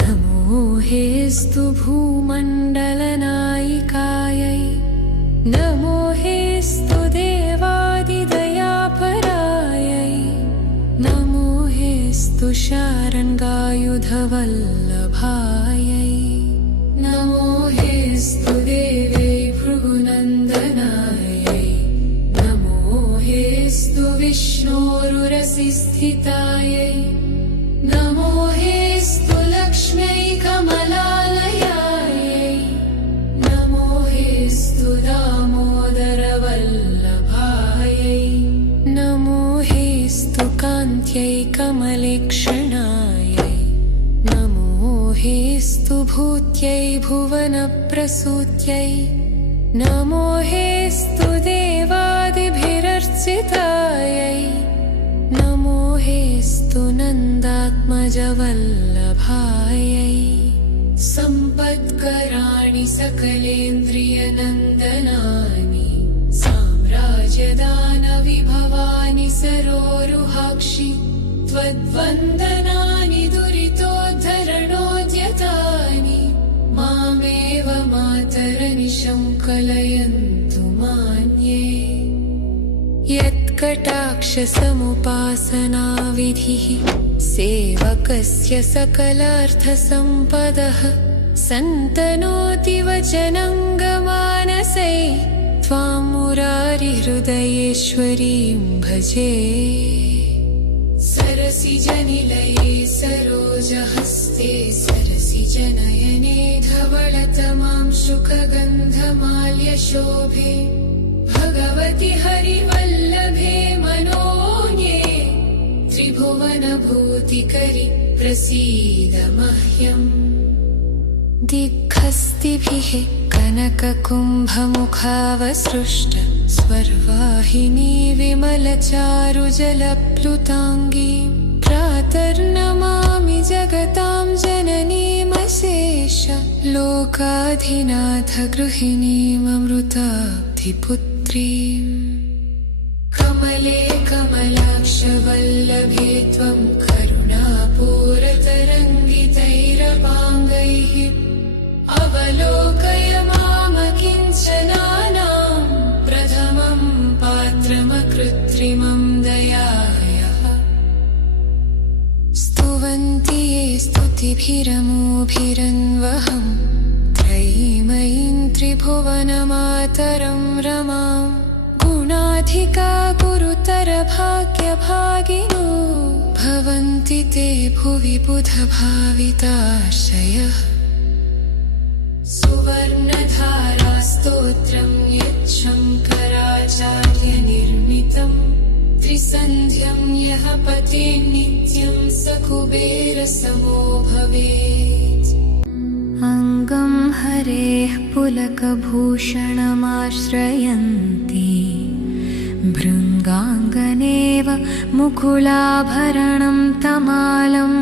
नमोऽस्तु भूमण्डलनायिकायै नमोऽस्तु देवादिदयापरायै नमोऽस्तु शारङ्गायुधवल्लभायै नमोऽस्तु देव्यै भृगुनन्दनायै नमोऽस्तु विष्णोरुरसिस्थितायै नमोऽस्तु लक्ष्म्यै कमलालयायै नमोऽस्तु दामोदरवल्लभायै नमोऽस्तु कान्त्यै कमलेक्षणायै नमोऽस्तु भूत्यै भुवनप्रसूत्यै नमोऽस्तु देवादिभिरर्चितायै नमोऽस्तु नन्दात्मजवल्लभायै सम्पत्कराणि सकलेन्द्रियनन्दनानि साम्राज्यदानविभवानि सरोरुहाक्षि त्वद्वन्दनानि दुरितोद्धरणोद्यतानि मामेव मातरनिशं कलयन्तु मान्ये यत्कटाक्षसमुपासनाविधिः सेवकस्य सकलार्थसम्पदः सन्तनोति वचनङ्गमानसै त्वां मुरारिहृदयेश्वरीं भजे सरसिजनिलये सरोजहस्ते सरसिजनयने धवलतमां शुकगन्धमाल्यशोभे भगवति हरिवल्लभे मनोन्ये त्रिभुवनभूतिकरि प्रसीद मह्यम् दिग्हस्तिभिः कनककुम्भमुखावसृष्ट स्वर्वाहिनी विमलचारुजलप्लुताङ्गी प्रातर्नमामि जगतां जननीमशेष लोकाधिनाथ गृहिणीममृताब्धिपुत्रीम् कमले कमलाक्षवल्लभे त्वं करुणापूरतरङ्गितैरपाङ्गैः अवलोकय मामकिञ्चनानां प्रथमं पात्रमकृत्रिमं दयाहयः स्तुवन्ति ये स्तुतिभिरमोभिरन्वहं त्रयीमयीं त्रिभुवनमातरं रमां गुणाधिका गुरुतरभाग्यभागिनो भवन्ति ते भुवि बुधभाविताश्रयः सुवर्णधारास्तोत्रं यच्छङ्कराचार्यनिर्मितं त्रिसन्ध्यं यः पठेत् नित्यं स कुबेरसमो भवेत् अङ्गं हरेः पुलकभूषणमाश्रयन्ति भृङ्गाङ्गनेव मुकुलाभरणं तमालम्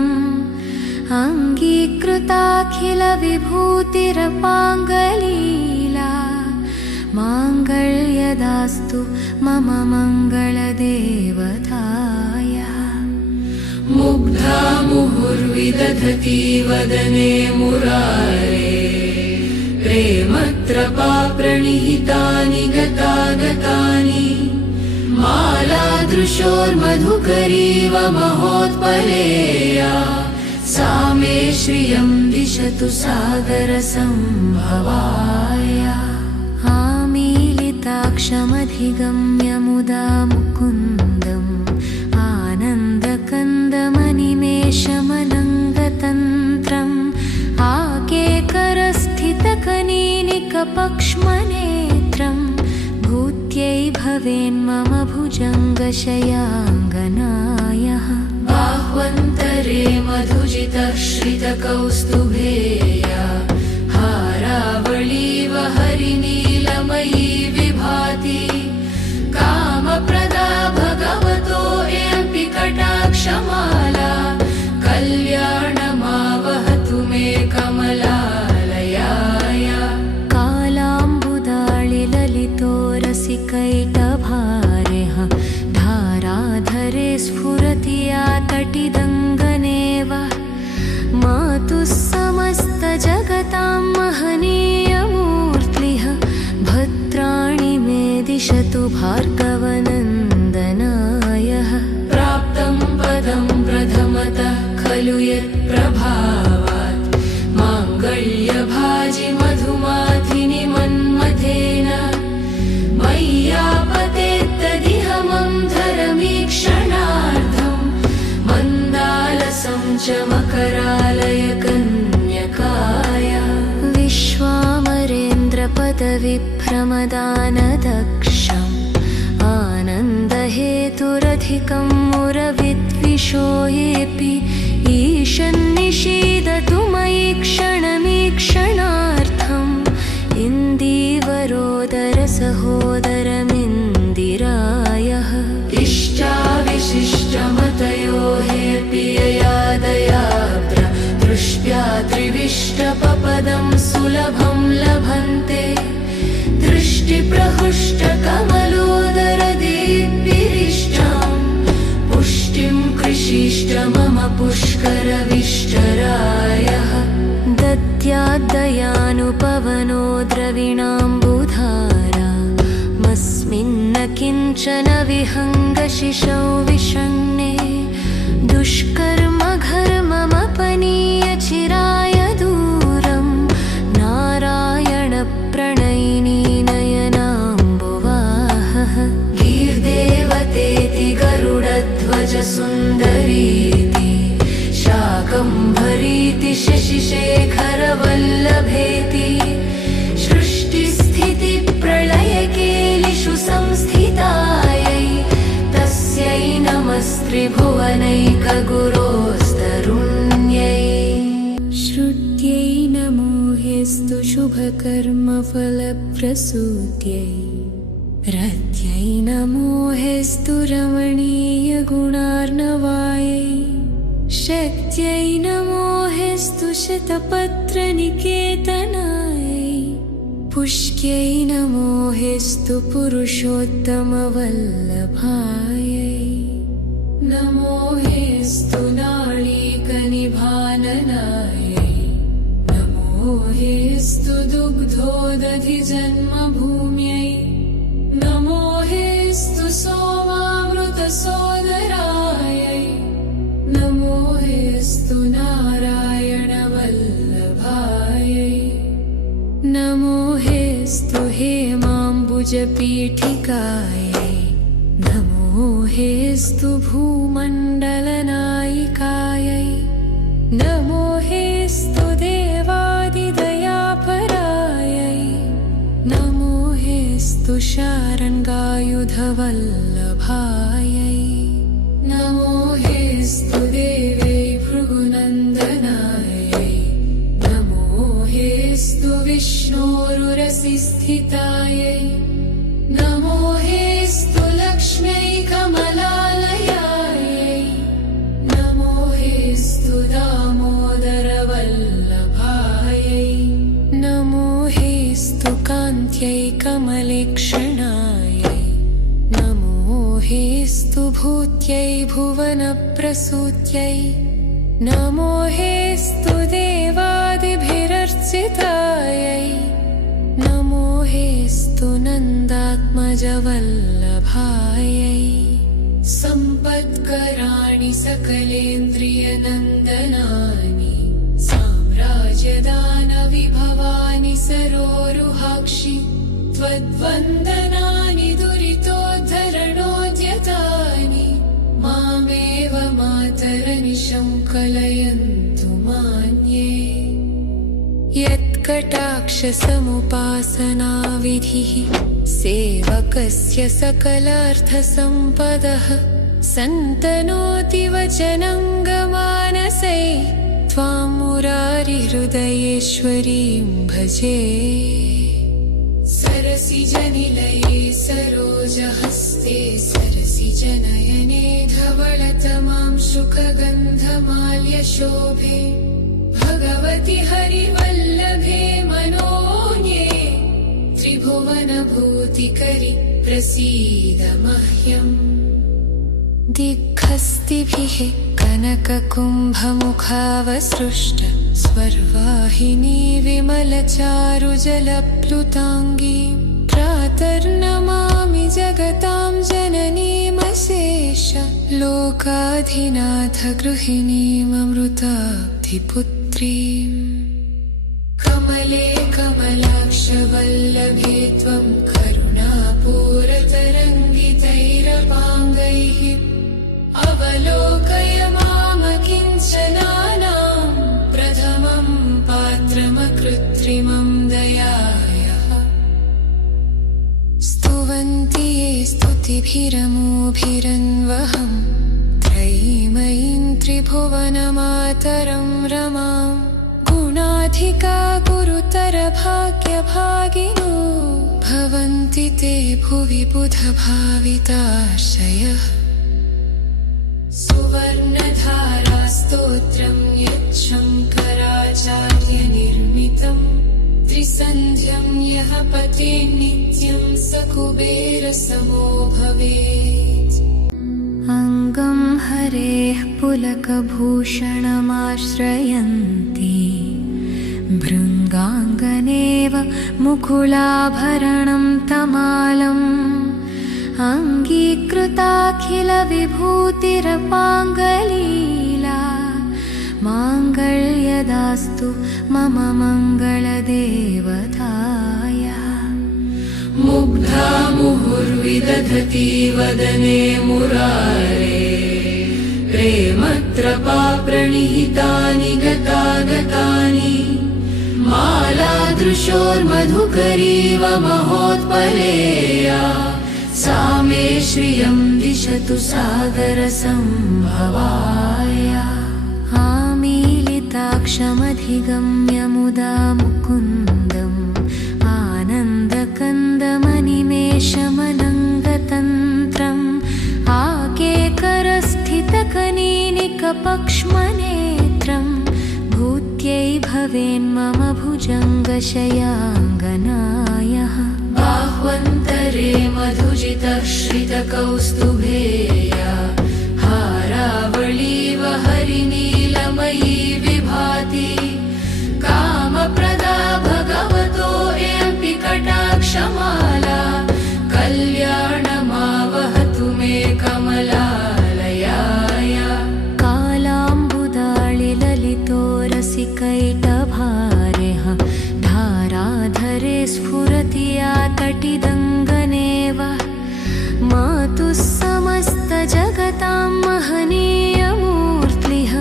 अङ्गीकृताखिलविभूतिरपाङ्गलीला माङ्गल्यदास्तु मम मङ्गलदेवताय मुग्धा मुहुर्विदधति वदने मुरारे प्रेमत्रपाप्रणिहितानि गतागतानि मालादृशोर्मधुकरीव महोत्पलेया सा मे श्रियं दिशतु सागरसम्भवाय आमीलिताक्षमधिगम्य मुदा मुकुन्दम् आनन्दकन्दमनिमेषमनङ्गतन्त्रम् आकेकरस्थितकनीनिकपक्ष्म विश्वमनेत्रं भूत्यै भवेन्मम भुजङ्गशयाङ्गनायः बाह्वन्तरे मधुजितः श्रितकौस्तुभेया हारावळीव हरिनीलमयी विभाति कामप्रदा भगवतो एऽपि कटाक्षमाला कल्याणमावहतु मे कमलालयाय कालाम्बुदाळिललितो रसिकैटभारेः धाराधरे स्फुरति या तटिदङ्गनेव मातुः समस्तजगतां महनीयमूर्तिः भद्राणि मे दिशतु भार्गवनन्दनायः प्राप्तं पदं प्रथमतः खलु यत्प्रभावात् माङ्गल्यभाजि मधुमाथिनि मन्मथेन मय्यापतेत्तदिह मम धरमीक्षणार्थं मन्दालसं च मकरालयकन्यकाय विश्वामरेन्द्रपदविभ्रमदानदक्षम् आनन्दहेतुरधिकं मुरविद्विषो येऽपि ईशन्निषीदतु मयि क्षणमीक्षणार्थम् इन्दीवरोदरसहोदरमिन्दिरायः इष्टाविशिष्टमतयो हेऽपि ययादयात्र दृष्ट्या त्रिविष्टपपदं सुलभं लभन्ते दृष्टिप्रहृष्टकमलोदरदीप्तिरिष्टां पुष्टिं कृषिष्ट मम पुष्करविष्टरायः दद्याद्दयानुपवनो द्रविणाम्बुधारा मस्मिन्न किञ्चन विहङ्गशिशौ विषण्णे दुष्कर्मघर्ममपनीयचिराय दूरं नारायणप्रणयिनी नयनाम्बुवाहः गीर्देवतेति गरुडध्वजसुन्दरीति शाकम्भरीति शशिशेखरवल्लभेति सृष्टिस्थितिप्रलयकेलिषु संस्थितायै तस्यै नमस्त्रिभुवनैकगुरोस्तरुण्यै श्रुत्यै नमो हेस्तु शुभकर्मफलप्रसूत्यै रत्यै नमो हेस्तु रमणीयगुणार्णवायै शक्त्यै नमो हेस्तु शतपत्रनिकेतनायै पुष्क्यै नमो हेस्तु पुरुषोत्तमवल्लभायै नमो हेस्तु नाळीकनिभाननायै नमो हेस्तु दुग्धोदधिजन्मभूम्यै नमो हेस्तु सोमामृतसोदरायै नमो हेस्तु नारायणवल्लभायै नमो हेस्तु हेमाम्बुजपीठिकायै नमो हेस्तु भूमण्डलनायिकायै नमो हेस्तु देवादिदयापरायै नमो हेस्तु शारङ्गायुधवल्लभायै नमो हेस्तु देवै भृगुनन्दनायै नमो हेस्तु विष्णोरुरसिस्थितायै नमो हेस्तु लक्ष्म्यै कमलालयायै नमो हेस्तु दामोदरवल्लभायै नमो हेस्तु कान्त्यै कमलेक्षणायै नमो हेस्तु भूत्यै भुवनप्रसूत्यै नमो हेस्तु देवादिभिरर्चितायै नमो हेस्तु नन्दात्मजवल्लभायै सम्पत्कराणि सकलेन्द्रियनन्दनानि साम्राज्यदानविभवानि सरोरुहाक्षि त्वद्वन्दनानि दुरितोद्धरणोद्यतानि मामेव मातरनिशं कलयन्तु मान्ये यत् कटाक्षसमुपासनाविधिः सेवकस्य सकलार्थसम्पदः सन्तनोति वचनङ्गमानसै त्वां मुरारिहृदयेश्वरीं भजे। सरसिजनिलये सरोजहस्ते सरसिजनयने धवलतमां शुकगन्धमाल्यशोभे भगवति हरिवल्लभे मनोन्ये त्रिभुवनभूतिकरि प्रसीद मह्यम्। दिग्हस्तिभिः कनककुम्भमुखावसृष्ट स्वर्वाहिनी विमलचारुजलप्लुताङ्गी प्रातर्नमामि जगतां जननीमशेष लोकाधिनाथ गृहिणीममृताब्धिपुत्रीम्। कमले कमलाक्षवल्लभे त्वं करुणापूरतरङ्गितैरपाङ्गैः अवलोकय मामकिञ्चनानां प्रथमं पात्रमकृत्रिमं दयायाः। स्तुवन्ति ये स्तुतिभिरमोभिरन्वहं त्रयीमयीं त्रिभुवनमातरं रमां गुणाधिका गुरुतरभाग्यभागिनो भवन्ति ते भुवि बुधभाविताशयः। सुवर्णधारास्तोत्रं यच्छङ्कराचार्यनिर्मितं त्रिसन्ध्यं यः पठेत् नित्यं स कुबेरसमो भवेत्। अङ्गं हरेः पुलकभूषणमाश्रयन्ति भृङ्गाङ्गनेव मुकुलाभरणं तमालम् अङ्गीकृताखिलविभूतिरपाङ्गलीला माङ्गल्यदास्तु मम मङ्गलदेवताय। मुग्धा मुहुर्विदधति वदने मुरारे प्रेमत्रपा प्रणिहितानि गतागतानि मालादृशोर्मधुकरीव महोत्पलेया सा मे श्रियं दिशतु सागरसम्भवाय। आमीलिताक्षमधिगम्य मुदा मुकुन्दम् आनन्दकन्दमनिमेषमनङ्गतन्त्रम् आकेकरस्थितकनीनिकपक्ष्मनेत्रम् भूत्यै भवेन्मम भुजङ्गशयाङ्गनायः। बाह्वन्तरे मधुजितश्रितकौस्तुभेया हारावळीव हरिनीलमयी विभाति कामप्रदा भगवतो एऽपि कटाक्षमाला कल्याणमावहतु मे कमलालयाय। कालाम्बुदाळिललितो रसिकैटभारेः धाराधरे स्फुरति या तटिदङ्गनेव मातुः समस्तजगतां महनीयमूर्तिः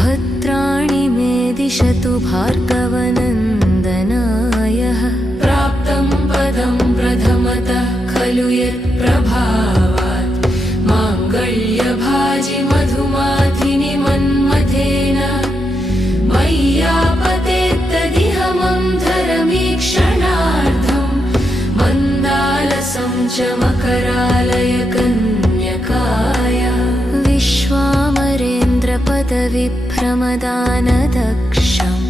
भद्राणि मे दिशतु भार्गवनन्दनायः। प्राप्तं पदं प्रथमतः खलु यत्प्रभावात् माङ्गल्यभाजि मधुमाधिनि मन्मथेन मय्यापतेत्तदिह मम धरमीक्षणार्थं मन्दालसं च मकरालय कन्यकाय। विश्वामरेन्द्रपदविभ्रमदानदक्षम्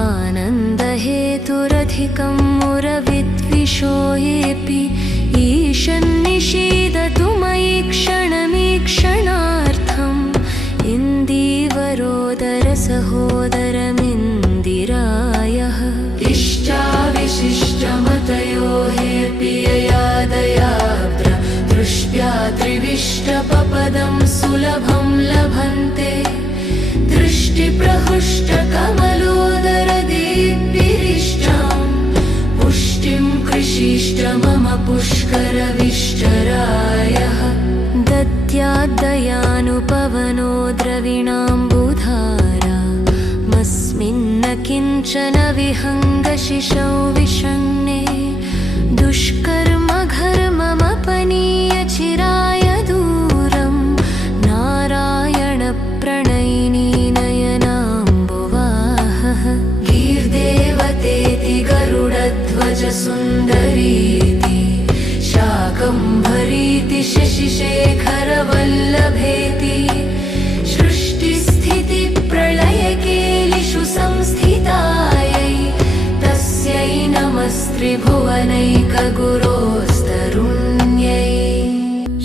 आनन्दहेतुरधिकं मुरविद्विषो येऽपि ईशन्निषीदतु मयि क्षणमीक्षणार्थम् इन्दीवरोदरसहोदरमिन्दिरायः। इष्टाविशिष्टमतयो हेऽपि यया दयाद्र दृष्ट्या त्रिविष्टपपदं सुलभं लभन्ते दृष्टिप्रहृष्टकमलोदरदीप्तिरिष्टां पुष्टिं कृषिष्ट मम पुष्करविष्टरायः। दद्याद्दयानुपवनो द्रविणाम्बुधारा मस्मिन्न किञ्चन विहङ्गशिशौ विषण्णे दुष्कर्म घर्ममपनीय चिराय दूरं नारायणप्रणयिनी नयनाम्बुवाहः गीर्देवतेति गरुडध्वज सुन्दरीति शाकम्भरीति शशिशेखरवल्लभेति सृष्टिस्थितिप्रलयकेलिषु संस्थितायै तस्यै नमस्त्रिभुवनैकगुरोस्तरुण्यै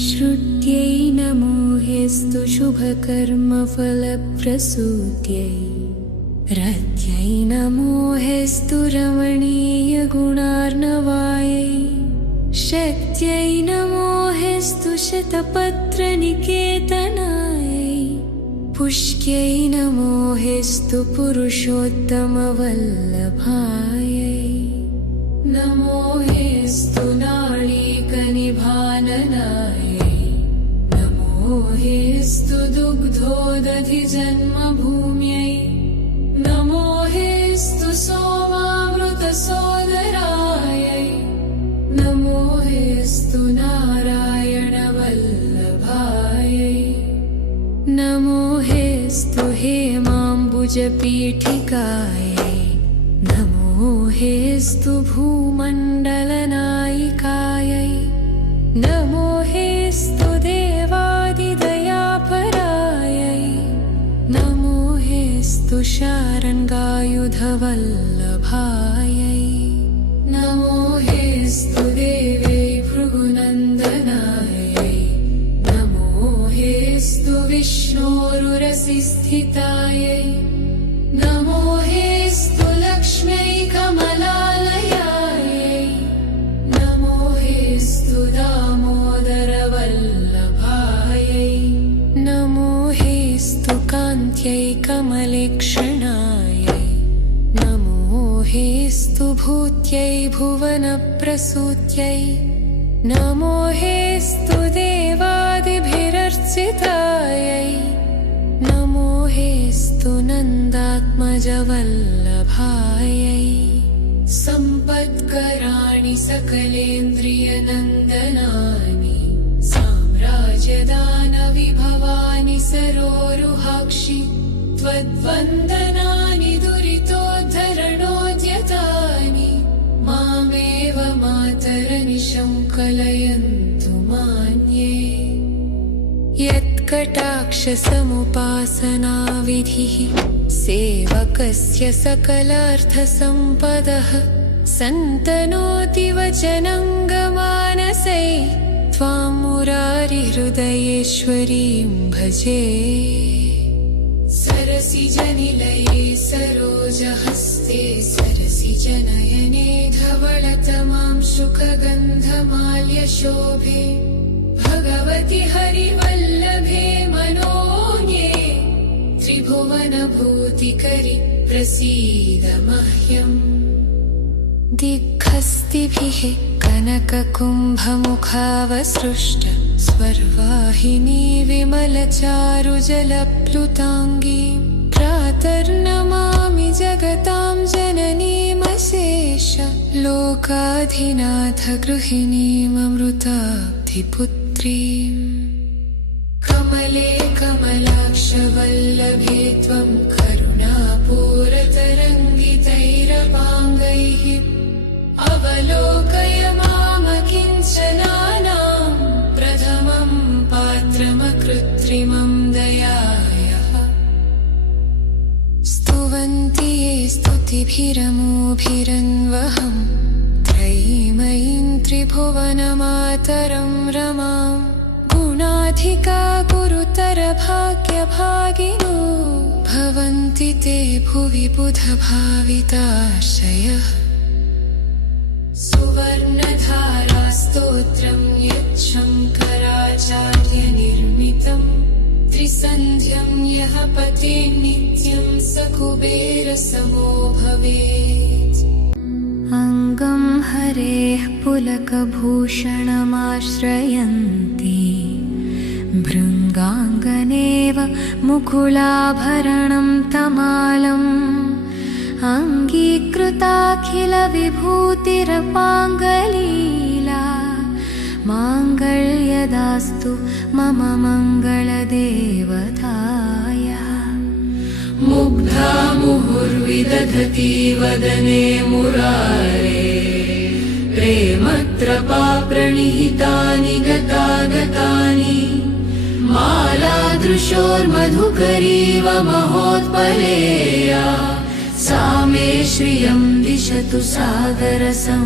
श्रुत्यै नमो हेस्तु शुभकर्मफलप्रसूत्यै रत्यै नमो हेस्तु रमणीयगुणार्णवायै शक्त्यै नमो हेस्तु शतपत्रनिकेतनायै पुष्क्यै नमो हेस्तु पुरुषोत्तमवल्लभायै नमो हेस्तु नाळीकनिभाननायै नमो हेस्तु दुग्धोदधिजन्मभूम्यै नमो हेस्तु सोमामृतसोदरायै नमो हेस्तु नारायणवल्लभायै नमो हेस्तु हेमाम्बुजपीठिकायै नमो हेस्तु भूमण्डलनायिकायै नमो हेस्तु देवादिदयापरायै नमो हेस्तु शारङ्गायुधवल्लभायै नमो हेस्तु देव्यै भृगुनन्दनायै नमो हेस्तु विष्णोरुरसिस्थितायै नमो हेस्तु लक्ष्म्यै कमलालयायै नमो हेस्तु दामोदरवल्लभायै नमो हेस्तु कान्त्यै कमलेक्षणायै नमो हेस्तु भूत्यै भुवनप्रसूत्यै नमो हेस्तु देवादिभिरर्चितायै नमो हेस्तु नन्दात्मजवल्लभायै सम्पत्कराणि सकलेन्द्रियनन्दनानि साम्राज्यदानविभवानि सरोरुहाक्षि त्वद्वन्दनानि दुरितोद्धरणोद्यतानि मामेव मातरनिशं कलयन्तु मान्ये यत्कटाक्षसमुपासनाविधिः सेवकस्य सकलार्थसम्पदः सन्तनोति वचनङ्गमानसै त्वां मुरारिहृदयेश्वरीं भजे सरसिजनिलये सरोजहस्ते सरसिजनयने धवलतमां शुकगन्धमाल्यशोभे भगवति हरिवल्लभे मनोज्ञे त्रिभुवनभूतिकरि प्रसीद मह्यम् दिग्हस्तिभिः कनककुम्भमुखावसृष्ट स्वर्वाहिनी विमलचारुजलप्लुताङ्गी प्रातर्नमामि जगतां जननीमशेष लोकाधिनाथ गृहिणीममृताब्धिपुत्रीम् कमले कमलाक्षवल्लभे त्वं करुणापूरतरङ्गितैरपाङ्गैः अवलोकय मामकिञ्चनानां प्रथमं पात्रमकृत्रिमं दयायाः स्तुवन्ति ये स्तुतिभिरमोभिरन्वहं त्रयीमयीं त्रिभुवनमातरं रमां गुणाधिका गुरुतरभाग्यभागिनो भवन्ति ते भुवि बुधभाविताशयः सुवर्णधारास्तोत्रं यच्छङ्कराचार्यनिर्मितं त्रिसन्ध्यं यः पठेत् नित्यं स कुबेरसमो भवेत् अङ्गं हरेः पुलकभूषणमाश्रयन्ति भृङ्गाङ्गनेव मुकुलाभरणं तमालम् अङ्गीकृताखिलविभूतिरपाङ्गलीला माङ्गल्यदास्तु मम मङ्गलदेवताय मुग्धा मुहुर्विदधति वदने मुरारे प्रेमत्रपा प्रणिहितानि गतागतानि मालादृशोर्मधुकरीव महोत्पलेया सा मे श्रियं दिशतु सागरसम्भवाय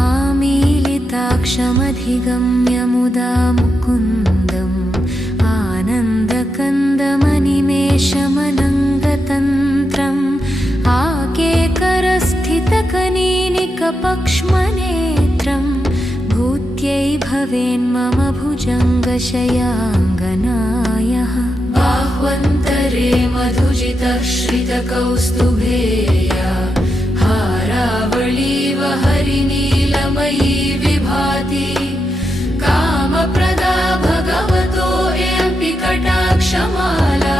आमीलिताक्षमधिगम्य मुदा मुकुन्दम् आनन्दकन्दमनिमेषमनङ्गतन्त्रम् आकेकरस्थितकनीनिकपक्ष्मनेत्रम् भूत्यै भवेन्मम भुजङ्गशयाङ्गनायः बाह्वन्तरे मधुजितः श्रितकौस्तुभेया हारावळीव हरिनीलमयी विभाति कामप्रदा भगवतो एऽपि कटाक्षमाला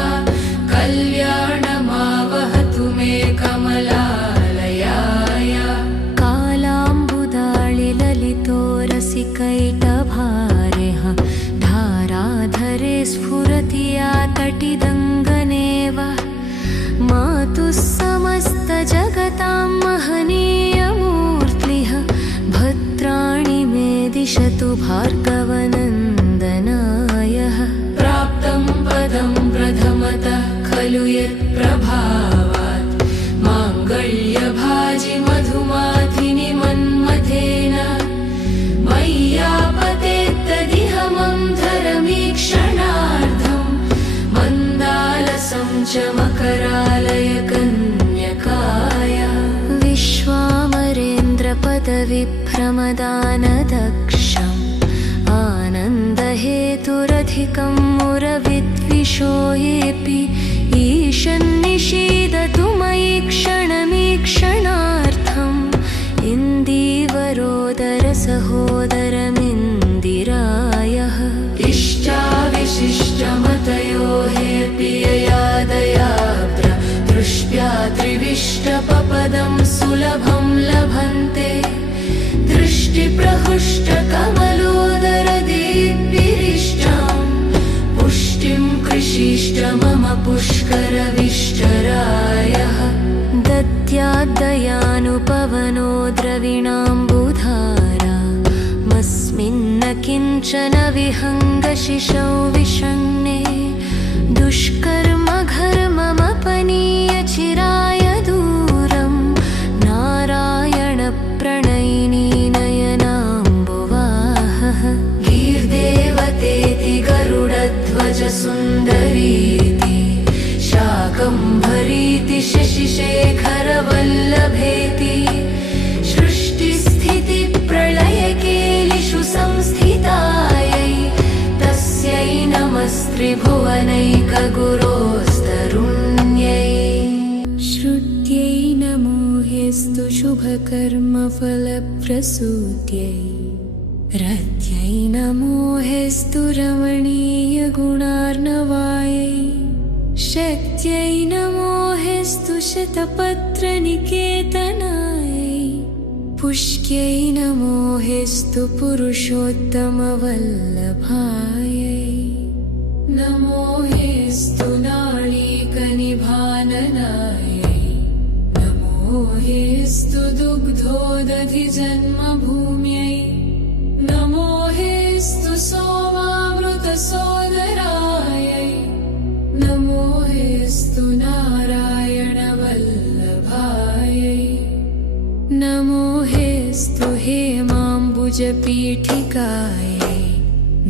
कल्याणमावहतु मे कमलालयाय कालाम्बुदाळिललितो रसिकैटभारेः धाराधरे स्फुरति या तटिदङ्गनेव मातुः समस्तजगतां महनीयमूर्तिः भद्राणि मे दिशतु भार्गवनन्दनायः प्राप्तं पदं प्रथमतः खलु यत्प्रभावात् माङ्गल्यभाजि मधुमाथिनि मन्मथेन मय्यापतेत्तदिह मम धरमीक्षणार्धं मन्दालसं च मकरालय कन्यकाय विश्वामरेन्द्रपदविभ्रमदानदक्षम् आनन्दहेतुरधिकं मुरविद्विषो येऽपि ईशन्निषीदतु मयि क्षणमीक्षणार्थम् इन्दीवरोदरसहोदरमिन्दिरायः इष्टाविशिष्टमतयो हेऽपि ययादयाद्र दृष्ट्या त्रिविष्टपपदं सुलभं लभन्ते दृष्टिप्रहृष्टकमलोदरदीप्तिरिष्टां पुष्टिं कृषिष्ट मम पुष्करविष्टरायः दद्याद्दयानुपवनो द्रविणाम्बुधारा मस्मिन्न किञ्चन विहङ्गशिशौ विषण्णे दुष्कर्म घर्ममपनीय चिराय दूरं नारायणप्रणयिनी नयनाम्बुवाहः गीर्देवतेति गरुडध्वज सुन्दरीति शाकम्भरीति शशिशेखरवल्लभेति सृष्टिस्थितिप्रलयकेलिषु संस्थितायै तस्यै नमस्त्रिभुवनैकगुरोस्तरुण्यै श्रुत्यै नमो हेस्तु शुभकर्मफलप्रसूत्यै रत्यै नमो हेस्तु रमणीयगुणार्णवायै शक्त्यै नमो हेस्तु शतपत्रनिकेतनायै पुष्क्यै नमो हेस्तु पुरुषोत्तमवल्लभायै नमो हेस्तु नाळीकनिभाननायै नमो हेस्तु दुग्धोदधिजन्मभूम्यै नमो हेस्तु सोमामृतसोदरायै नमो हेस्तु नारायणवल्लभायै नमो हेस्तु हेमाम्बुजपीठिकायै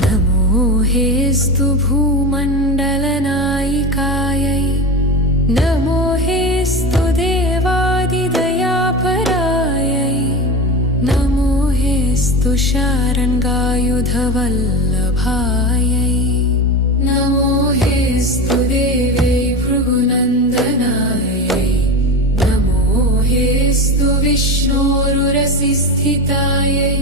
नमो हेस्तु भूमण्डलनायिकायै नमो हेस्तु देवादिदयापरायै नमो हेस्तु शारङ्गायुधवल्लभायै नमो हेस्तु देव्यै भृगुनन्दनायै नमो हेस्तु विष्णोरुरसिस्थितायै